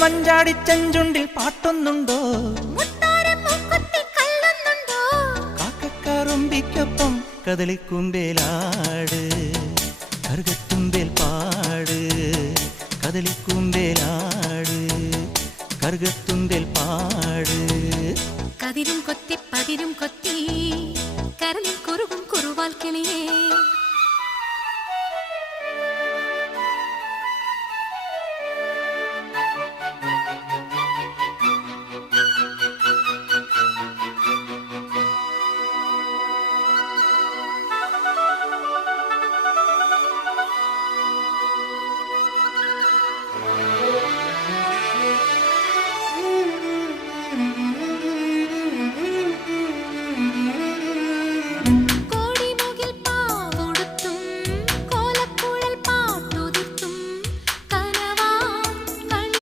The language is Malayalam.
മഞ്ചാടി ചെഞ്ചുണ്ടിൽ പാട്ടൊന്നുണ്ടോ കാക്കക്കറുമ്പിക്കൊപ്പം കദളിക്കുമ്പേലാട് കറുകത്തുമ്പേൽ പാട് കദളിക്കുമ്പേലാട് കറുകത്തുമ്പേൽ പാട് കതിരും കൊത്തി പതിരും കൊത്തി